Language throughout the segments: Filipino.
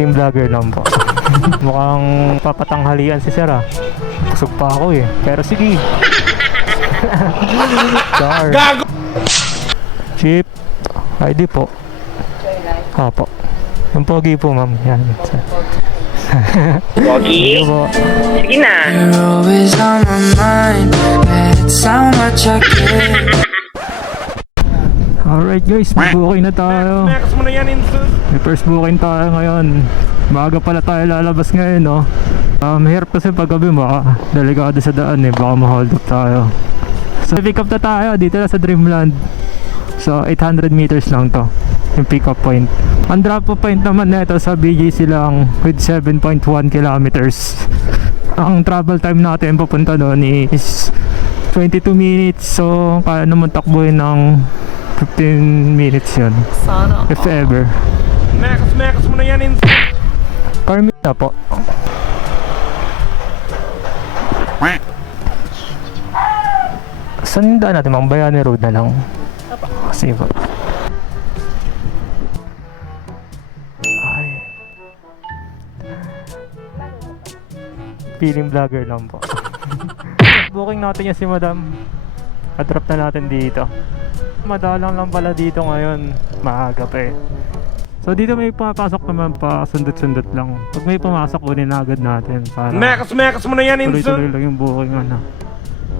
Feeling vlogger lang po. Mukhang papatanghalian si Sir ah. Kusog pa ako eh. Pero sige. Char. Gago! Chip. ID po. Apo. Yung pogi po ma'am. Yan. Pogi? Po. Sige na. You're always on my mind. That's how much I care. Alright guys, may booking na tayo. Next mo na yan, Insus. May first booking tayo ngayon. Maaga pala tayo lalabas ngayon, no? Mahirap kasi paggabi, baka delikado sa daan eh. Baka ma-hold up tayo. So pick up na tayo dito na sa Dreamland. So 800 meters lang to, yung pick up point. Ang drop off point naman nito sa BGC lang with 7.1 kilometers. Ang travel time natin papunta doon is 22 minutes. So kaya naman takbuhin ng 15 minutes yun. Sana. If ever. Next mo na yan, Insus. Permit na po. Saan daan natin? Mang Bayani Road na lang. Sige po. Ay. Feeling vlogger lang po. Booking natin yan si Madam. Drop na natin dito. Madalang lang pala dito ngayon. Maaga pa eh. So dito may pumapasok naman pa sundot-sundot lang. Pag may pumasok, kunin na agad natin para Next mo na yan, Insus. tuloy-tuloy lang yung booking ano.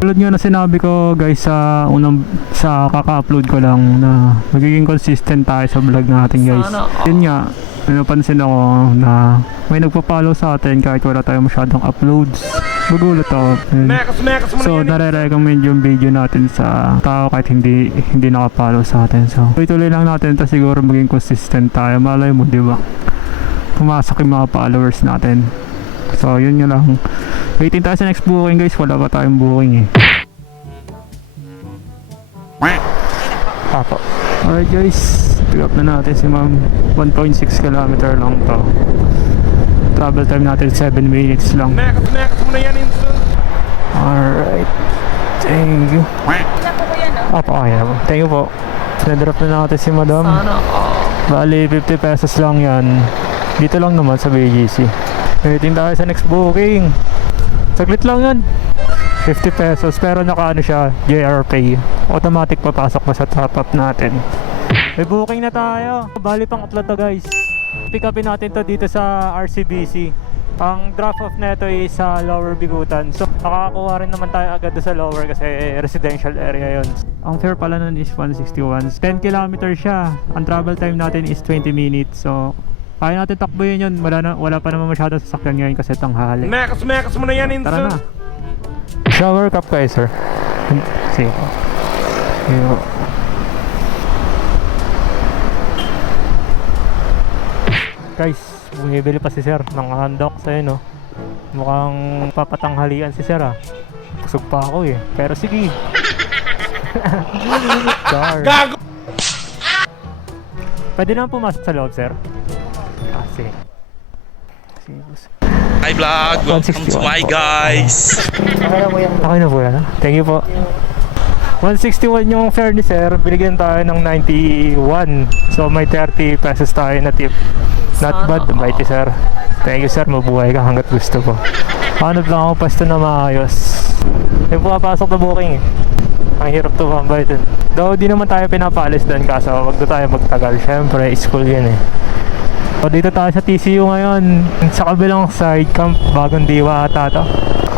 Tulad nga na sinabi ko guys sa kaka-upload ko lang na magiging consistent tayo sa vlog natin guys. Yun nga, napansin ako na may nagpa-follow sa atin kahit wala tayong masyadong uploads. Magulat ako. Next mo So na yan. nare-recommend yung video natin sa tao kahit hindi naka-follow sa atin. So tuloy-tuloy lang natin ito, siguro maging consistent tayo. Malay mo, di ba? Pumasok yung mga followers natin. So yun nga lang. Waiting tayo sa next booking guys. Wala pa tayong booking eh. Apo. Alright guys, pick up na natin si ma'am. 1.6 km lang to. Travel time natin 7 minutes lang. Next mo na yan, Insus. Alright. Thank you. Apo, kaya po. Thank you po. Sinadrop na natin si madam. Bali 50 pesos lang yan. Dito lang naman sa BGC. Waiting tayo sa next booking. Saglit lang yan. 50 pesos pero naka ano siya, JR Pay. Automatic papasok pa sa top up natin. May booking na tayo. Bali pang upload to guys. Pick upin natin to dito sa RCBC. Ang drop off neto is sa Lower Bigutan. So nakakakuha rin naman tayo agad sa lower kasi residential area yon. Ang fare pala nun is 161. 10 km siya. Ang travel time natin is 20 minutes. So kaya natin takboyin yun. Wala pa naman masyadong sasakyan ngayon kasi tanghali. Next mo na yan, Tara na. Insus. Shower cup kayo, sir. Sige po. Sige po. Guys, bumibili pa si sir ng handok sa'yo, no? Mukhang papatanghalian si sir, ah. Kusog pa ako eh. Pero sige. Char. Gago! Pwede naman pumasok sa loob, sir? Ah, sige. Sige po, sir. Hi vlog, welcome to my guys. Okay na po yan. Thank you po. 161 yung fare ni sir. Binigyan tayo ng 91. So may 30 pesos tayo na tip. Not bad, mighty sir. Thank you sir, mabuhay ka hanggat gusto po. Hanap lang ako pasto na maayos. May pumapasok na booking eh. Ang hirap to bambay dun. Though di naman tayo pinapalis dun kaso wag na tayo magtagal. Syempre, school yan eh. So dito tayo sa TCU ngayon. Sa kabilang side camp, Bagong Diwa ata to.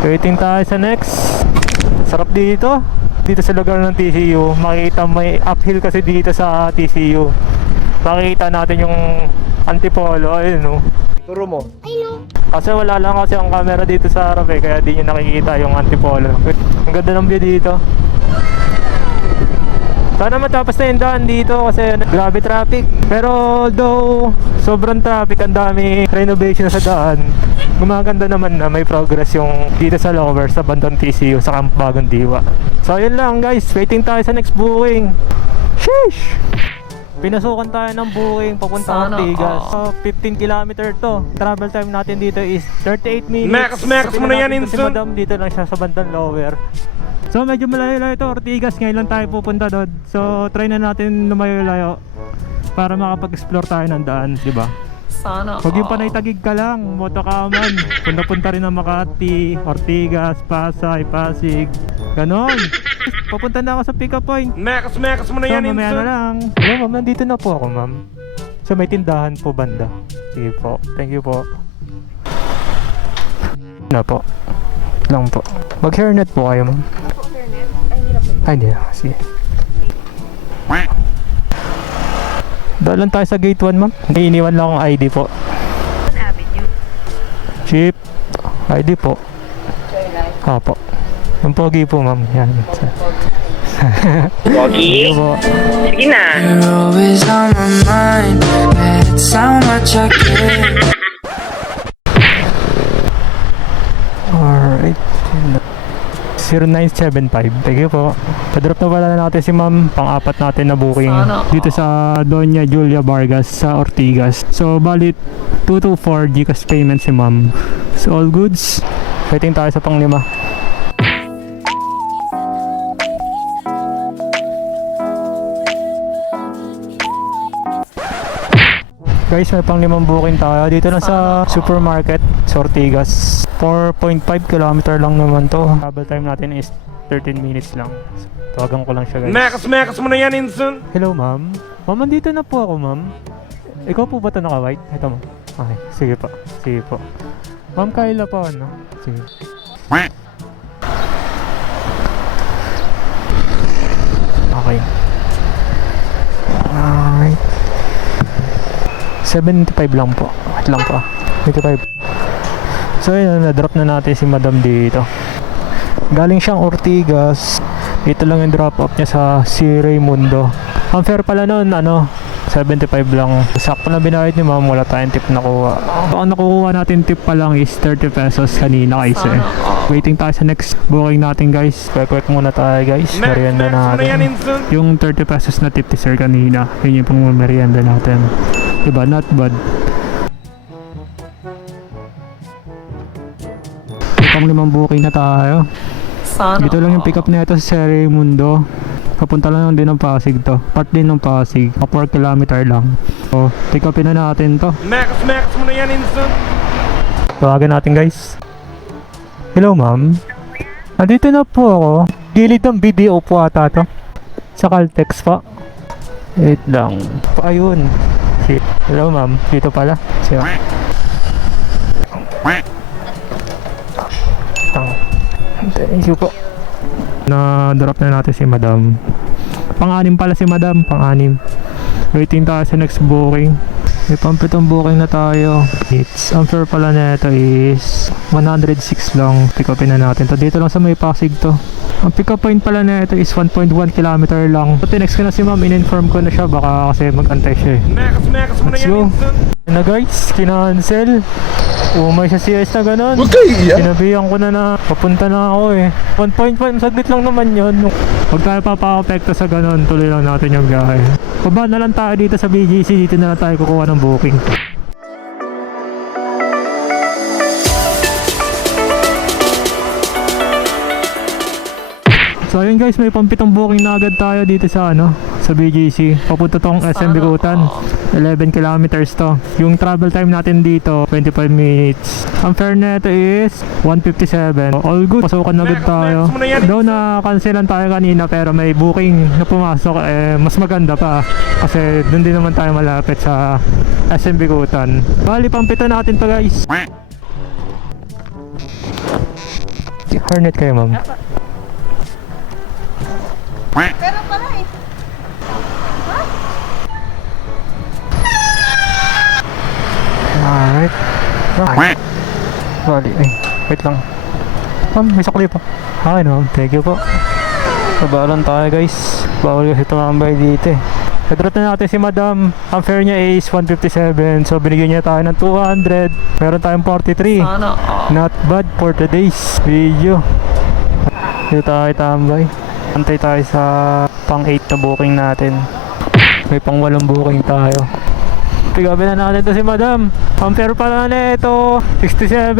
Waiting tayo sa next. Sarap dito. Dito sa lugar ng TCU. Makikita may uphill kasi dito sa TCU. Makikita natin yung Antipolo. Ayun no. Turo mo. Kasi wala lang kasi ang camera dito sa harap eh. Kaya di nyo nakikita yung Antipolo. Ang ganda ng view dito. Sana matapos na yung daan dito kasi grabe traffic. Pero although sobrang traffic, ang dami renovation sa daan, gumaganda naman na may progress yung dito sa lower sa bandang TCU sa Camp Bagong Diwa. So yun lang guys, waiting tayo sa next booking. Sheesh! Pinasukan tayo ng booking papunta Ortigas. So 15 km to. Travel time natin dito is 38 minutes. Next mo na yan, Si Insun. madam dito lang siya sa bandang lower. So medyo malayo-layo ito, Ortigas. Ngayon lang tayo pupunta doon. So try na natin lumayo-layo para makapag-explore tayo ng daan, di ba? Huwag yung panay tagig ka lang, motokaman. Punta-punta rin ng Makati, Ortigas, Pasay, Pasig. Ganon. Papunta na ako sa pick-up point. Mekas mo na So, yan, mamaya na Insun. lang. Hello, ma'am. Nandito na po ako, ma'am. So, may tindahan po banda. Sige po. Thank you po. Na po. Lang po. Mag-hairnet po kayo, ma'am. Ay, hindi na. Sige. Dalan tayo sa gate 1, ma'am. Iniwan lang akong ID po. Chip. ID po. Apo. Yung pogi po, ma'am. Yan. Pogi? po. Sige na. You're always on my mind. That's how much I care. Alright. 0975. Thank you po. Padrop na pala natin si ma'am. Pang-apat natin na booking dito sa Doña Julia Vargas sa Ortigas. So, balit 224 GCash payment si ma'am. So, all goods. Waiting tayo sa pang-5. Guys, may pang 5 booking tayo. Dito lang sa supermarket sa Ortigas. 4.5 km lang naman to. Travel time natin is 13 minutes lang. Tawagan ko lang siya, guys. Mekas mo na yan, Insun. Hello, ma'am. Ma'am, andito na po ako, ma'am. Ikaw po ba ito naka-white? Ito, ma'am. Okay, sige po. Sige po. Ma'am, Kyla po, ano? Sige. Okay. Alright. 75 lang po. Wait lang po. 75. So yun, na-drop na natin si madam dito. Galing siyang Ortigas. Ito lang yung drop off niya sa si Raimundo. Ang fare pala nun, 75 lang. Sakto na binayad ni ma'am, wala tayong tip nakuha. Ang nakukuha natin tip pa lang is 30 pesos kanina guys eh. Waiting tayo sa next booking natin guys. Quick muna tayo guys. Merienda Mekas mo na yan, natin. Insun. Yung 30 pesos na tip ni sir kanina, yun yung pang merienda natin. Diba? Not bad. Pang 5 booking na tayo. Dito lang yung pick up na ito sa Raimundo. Kapunta lang din ng Pasig to. Part din ng Pasig. 4 kilometer lang. So, pick upin na natin to. Mekas mo na yan, Insun. Tawagan natin guys. Hello ma'am. Nandito na po ako. Gilid ng BDO po ata to. Sa Caltex pa. Wait lang. Ayun. Hello ma'am. Dito pala. Siya. Thank you po. Na-drop na natin si madam. Pang-anim pala si madam. Pang-anim. Waiting tayo sa next booking. May pampitong booking na tayo. Ang fare pala na ito is 106 lang. Pick upin na natin to. Dito lang sa may Pasig to. Ang pick up point pala na ito is 1.1 km lang. So tinext ko na si ma'am. In-inform ko na siya. Baka kasi mag-antay siya eh. Mekas mo na Let's yan, go. Insun. Na guys, kinancel. Umay sa CS na ganun. Sinabihan ko na papunta na ako eh. 1.5, saglit lang naman yun. Huwag tayo papaka-apekto sa ganun. Tuloy lang natin yung biyahe. Baba na lang tayo dito sa BGC. Dito na lang tayo kukuha ng booking. So ayun guys, may pampitong booking na agad tayo dito sa sa BGC. Papunta tong SM Bikutan. 11 kilometers to. Yung travel time natin dito, 25 minutes. Ang fare nito is 157. All good. Pasukan na agad tayo. Though na cancelan tayo kanina pero may booking na pumasok mas maganda pa. Kasi dun din naman tayo malapit sa SM Bikutan. Bali, pampito natin to guys. Hornet kayo ma'am. Pero pala eh. Alright. Bali, wait lang. Ma'am, may sakli pa. Okay no, thank you po. Kabalan tayo guys. Bawal kasi tumambay dito eh. Nadrop na natin si madam. Ang fare niya is 157. So binigyan niya tayo ng 200. Meron tayong 43. Not bad for today's video. Dito tayo tambay. Antay tayo sa pang 8 na booking natin. May pang 8 booking tayo. Pigapin na natin to si madam. Ang fare pala na ito 67.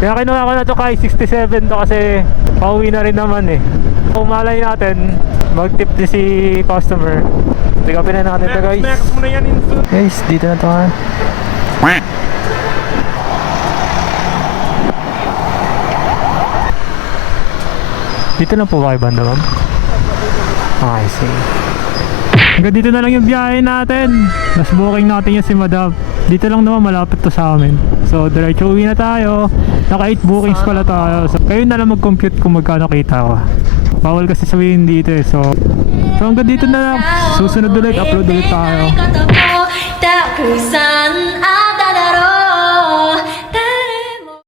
Kaya kinuha ko na to kay 67 to kasi pauwi na rin naman eh. Kung malay natin mag-tip din si customer. Pigapin na natin to guys. Mekas mo na yan, Insun. Guys, dito na to ha. Dito na po ba kayo banda, ma'am? I see. Hanggang dito na lang yung biyahe natin. Mas booking natin yung si Madam. Dito lang naman, malapit to sa amin. So, diretso uwi na tayo. Naka 8 bookings pala tayo. So, kayo na lang mag-compute kung magkano kita ko. Bawal kasi sabihin dito eh. So hanggang dito na lang. Susunod ulit, upload ulit tayo. 但係個島，得佢身。